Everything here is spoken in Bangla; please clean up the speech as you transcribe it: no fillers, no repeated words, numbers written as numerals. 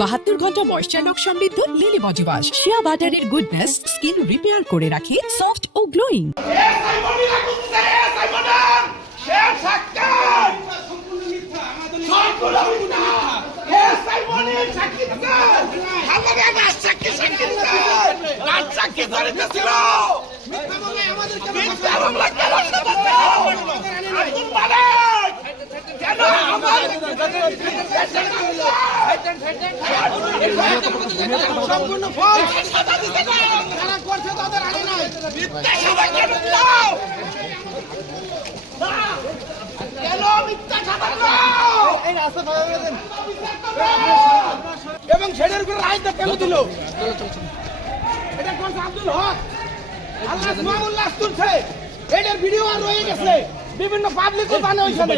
72 ঘন্টা ময়েশ্চার সমৃদ্ধ লিলি বডি ওয়াশ শিয়া বাটারের গুডনেস স্কিন রিপেয়ার করে রাখে সফট ও গ্লোয়িং। সম্পূর্ণ ফলস যারা করছে তাদের আনে নাই এবং সেটার উপরে রায়টা কেন দিল? এটা করছে আব্দুল হক, আল্লাহ সুবহানাল্লাহ তুলছে, এটার ভিডিও আর রয়ে গেছে, বিভিন্ন পাবলিকও বানে ওইখানে।